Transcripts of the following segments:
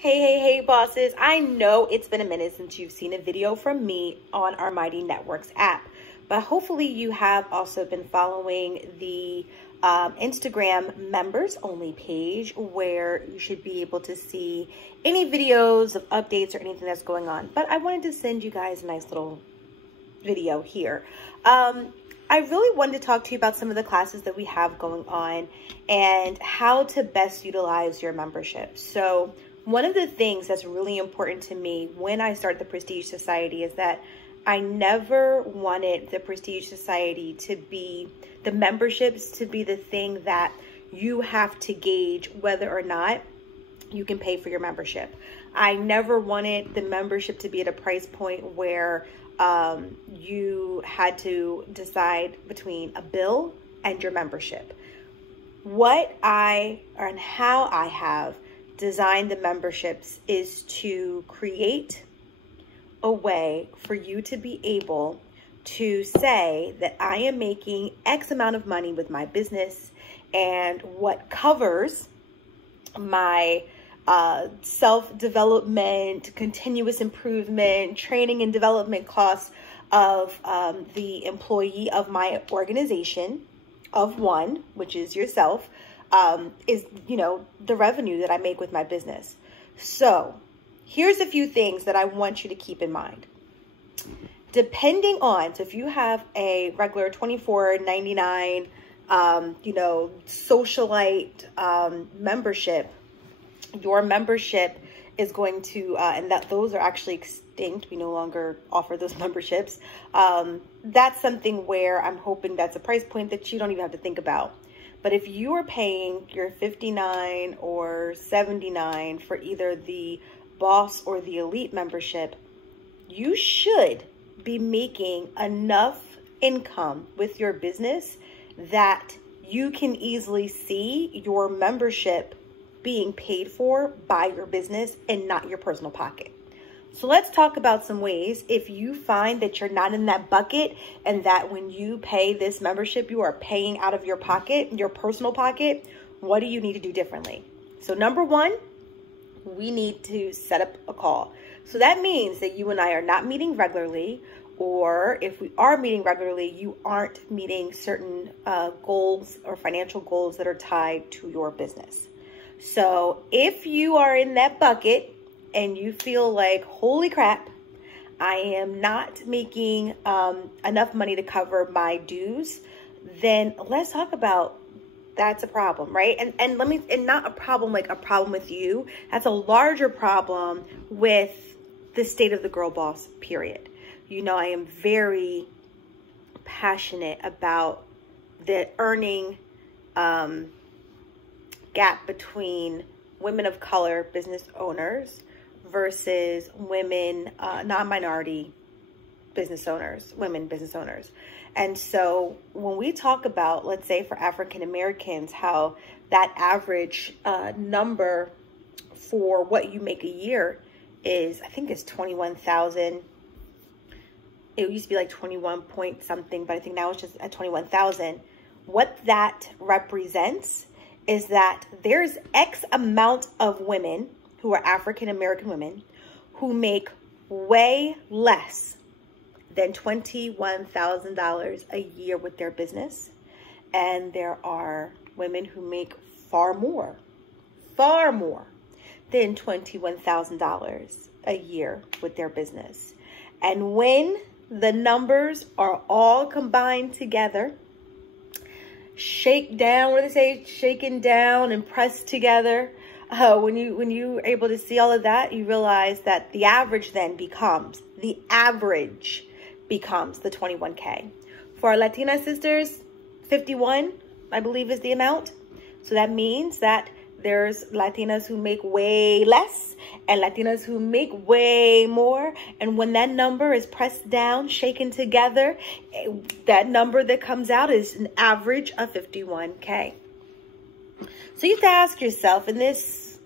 Hey, bosses. I know it's been a minute since you've seen a video from me on our Mighty Networks app, but hopefully you have also been following the Instagram members only page where you should be able to see any videos of updates or anything that's going on. But I wanted to send you guys a nice little video here. I really wanted to talk to you about some of the classes that we have going on and how to best utilize your membership. So one of the things that's really important to me when I started the Prestige Society is that I never wanted the Prestige Society to be, the memberships to be the thing that you have to gauge whether or not you can pay for your membership. I never wanted the membership to be at a price point where you had to decide between a bill and your membership. What I, and how I have designed the memberships is to create a way for you to be able to say that I am making X amount of money with my business, and what covers my self-development, continuous improvement, training and development costs of the employee of my organization, of one, which is yourself, is, the revenue that I make with my business. So here's a few things that I want you to keep in mind. Depending on, so if you have a regular $24.99, socialite membership, your membership is going to, and that those are actually extinct. We no longer offer those memberships. That's something where I'm hoping that's a price point that you don't even have to think about. But if you are paying your $59 or $79 for either the Boss or the Elite membership, you should be making enough income with your business that you can easily see your membership being paid for by your business and not your personal pocket. So let's talk about some ways if you find that you're not in that bucket and that when you pay this membership, you are paying out of your pocket, your personal pocket. What do you need to do differently? So number one, we need to set up a call. So that means that you and I are not meeting regularly, or if we are meeting regularly, you aren't meeting certain goals or financial goals that are tied to your business. So if you are in that bucket and you feel like, holy crap, I am not making enough money to cover my dues, then let's talk about that's a problem, right? And not a problem like a problem with you. That's a larger problem with the state of the girl boss, period. I am very passionate about the earning gap between women of color business owners versus women, non-minority business owners, women business owners. And so when we talk about, let's say for African Americans, how that average number for what you make a year is, I think it's 21,000. It used to be like 21 point something, but I think now it's just at 21,000. What that represents is that there's X amount of women who are African American women who make way less than $21,000 a year with their business. And there are women who make far more than $21,000 a year with their business. And when the numbers are all combined together, shaken down and pressed together, when you're able to see all of that, you realize that the average then becomes the 21K. For our Latina sisters, 51, I believe, is the amount. So that means that there's Latinas who make way less and Latinas who make way more. And when that number is pressed down, shaken together, that number that comes out is an average of 51K. So you have to ask yourself, in this,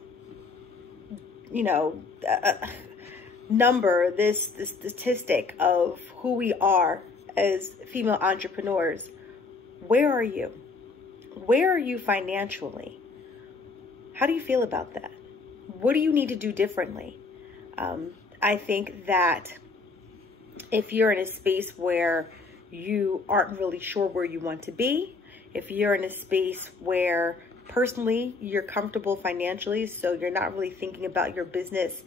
number, this statistic of who we are as female entrepreneurs, where are you? Where are you financially? How do you feel about that? what do you need to do differently? I think that if you're in a space where you aren't really sure where you want to be, if you're in a space where personally you're comfortable financially, so you're not really thinking about your business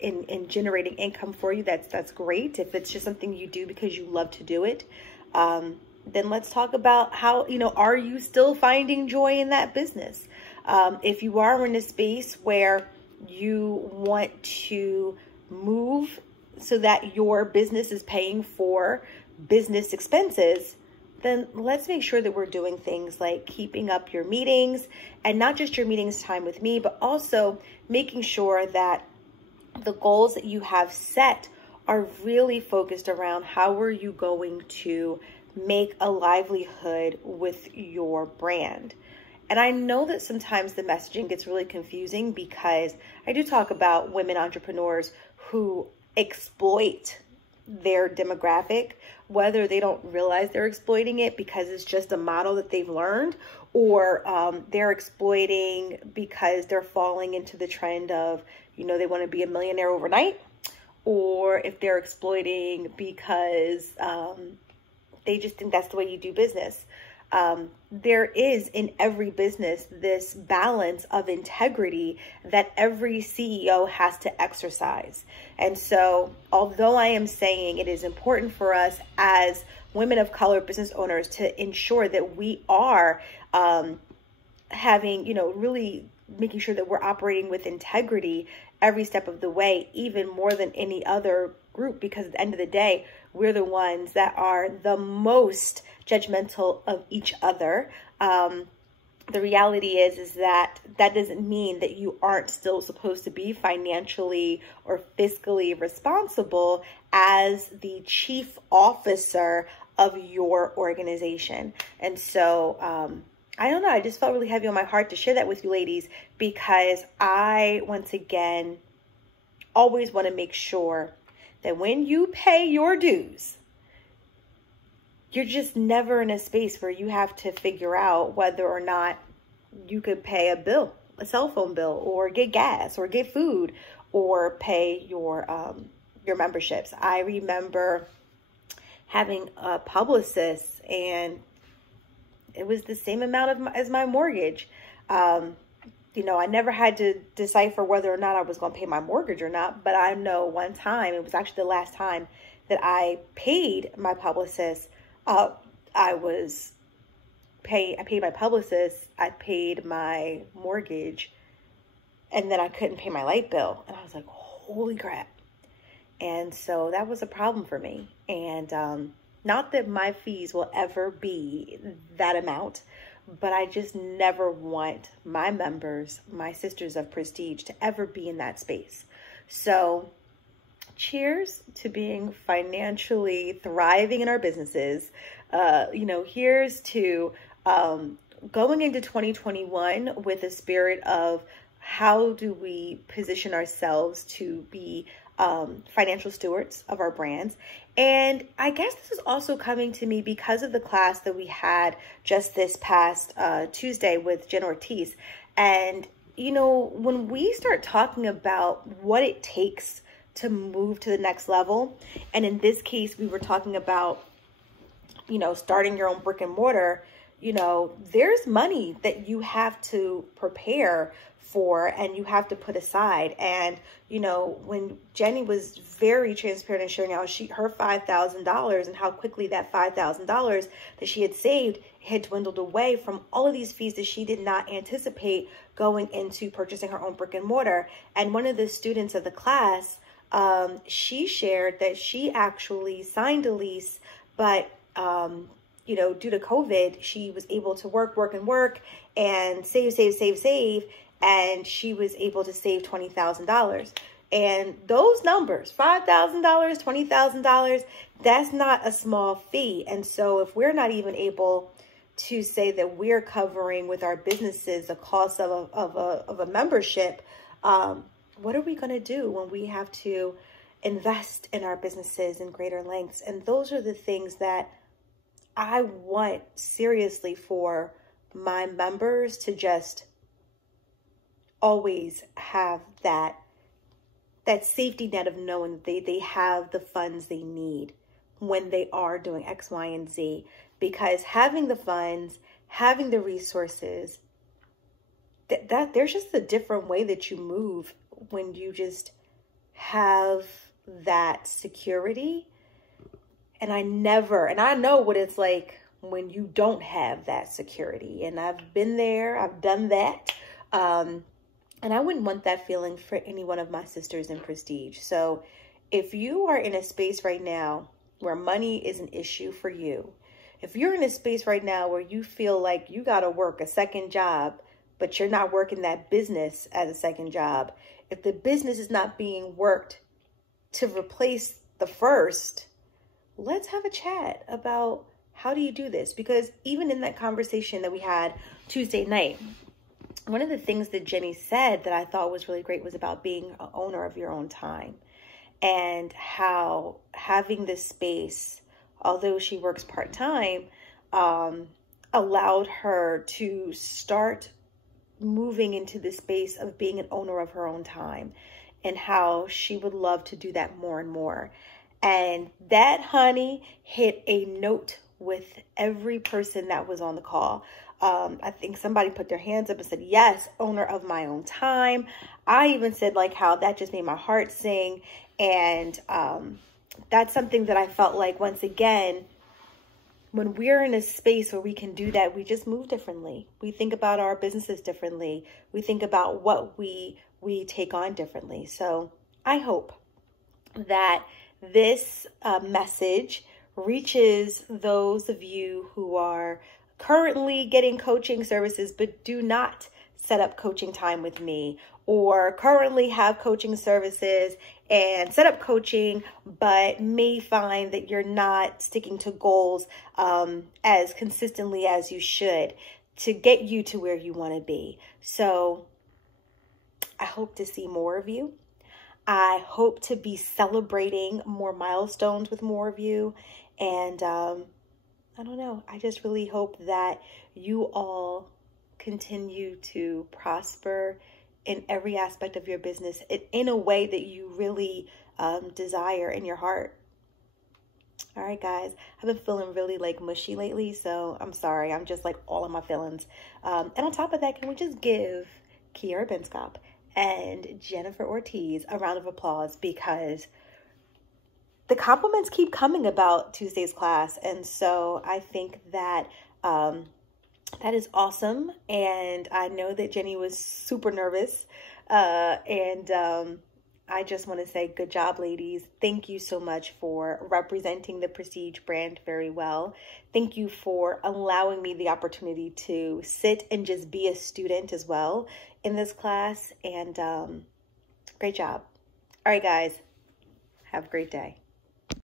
in generating income for you, that's great. If it's just something you do because you love to do it, then let's talk about how, are you still finding joy in that business? If you are in a space where you want to move so that your business is paying for business expenses, then let's make sure that we're doing things like keeping up your meetings, and not just your meetings time with me, but also making sure that the goals that you have set are really focused around how are you going to make a livelihood with your brand. And I know that sometimes the messaging gets really confusing, because I do talk about women entrepreneurs who exploit their demographic, whether they don't realize they're exploiting it because it's just a model that they've learned, or they're exploiting because they're falling into the trend of, they want to be a millionaire overnight, or if they're exploiting because they just think that's the way you do business. There is in every business this balance of integrity that every CEO has to exercise. And so, although I am saying it is important for us as women of color business owners to ensure that we are having, really making sure that we're operating with integrity every step of the way, even more than any other group, because at the end of the day, we're the ones that are the most judgmental of each other. The reality is that doesn't mean that you aren't still supposed to be financially or fiscally responsible as the chief officer of your organization. And so, I don't know, I just felt really heavy on my heart to share that with you ladies, because I, once again, always want to make sure that when you pay your dues, you're just never in a space where you have to figure out whether or not you could pay a bill, a cell phone bill, or get gas, or get food, or pay your memberships. I remember having a publicist, and it was the same amount as my mortgage. I never had to decipher whether or not I was going to pay my mortgage or not, but I know one time, it was actually the last time that I paid my publicist. I paid my publicist, I paid my mortgage, and then I couldn't pay my light bill. And I was like, holy crap. And so that was a problem for me. And not that my fees will ever be that amount, but I just never want my members, my sisters of prestige, to ever be in that space. So cheers to being financially thriving in our businesses. Here's to going into 2021 with a spirit of how do we position ourselves to be financial stewards of our brands. And I guess this is also coming to me because of the class that we had just this past Tuesday with Jen Ortiz. And, when we start talking about what it takes to move to the next level, and in this case, we were talking about, starting your own brick and mortar, there's money that you have to prepare for and you have to put aside. And, when Jenny was very transparent in sharing out her $5,000 and how quickly that $5,000 that she had saved had dwindled away from all of these fees that she did not anticipate going into purchasing her own brick and mortar. And one of the students of the class, she shared that she actually signed a lease, but due to COVID, she was able to work and save. And she was able to save $20,000. And those numbers, $5,000, $20,000, that's not a small fee. And so if we're not even able to say that we're covering with our businesses the cost of a membership, what are we going to do when we have to invest in our businesses in greater lengths? And those are the things that I want seriously for my members to just always have that safety net of knowing they have the funds they need when they are doing X, Y, and Z. Because having the funds, having the resources, that there's just a different way that you move when you just have that security. And I know what it's like when you don't have that security. And I've been there, I've done that. And I wouldn't want that feeling for any one of my sisters in Prestige. So if you are in a space right now where money is an issue for you, if you're in a space right now where you feel like you got to work a second job, but you're not working that business as a second job, if the business is not being worked to replace the first, let's have a chat about how do you do this? Because even in that conversation that we had Tuesday night, one of the things that Jenny said that I thought was really great was about being an owner of your own time, and how having this space, although she works part-time, allowed her to start moving into the space of being an owner of her own time, and how she would love to do that more and more. And that, honey, hit a note with every person that was on the call. I think somebody put their hands up and said, yes, owner of my own time. I even said like how that just made my heart sing. And that's something that I felt like, once again, when we're in a space where we can do that, we just move differently. We think about our businesses differently. We think about what we take on differently. So I hope that this message reaches those of you who are currently getting coaching services but do not set up coaching time with me, or currently have coaching services and set up coaching but may find that you're not sticking to goals as consistently as you should to get you to where you want to be. So I hope to see more of you. I hope to be celebrating more milestones with more of you. And I don't know, I just really hope that you all continue to prosper in every aspect of your business in a way that you really desire in your heart. All right, guys, I've been feeling really like mushy lately, so I'm sorry. I'm just like all of my feelings. And on top of that, can we just give Kiara Benskop and Jennifer Ortiz a round of applause, because the compliments keep coming about Tuesday's class. And so I think that that is awesome. And I know that Jenny was super nervous. I just want to say good job, ladies. Thank you so much for representing the Prestige brand very well. Thank you for allowing me the opportunity to sit and just be a student as well in this class. And great job. All right, guys, have a great day.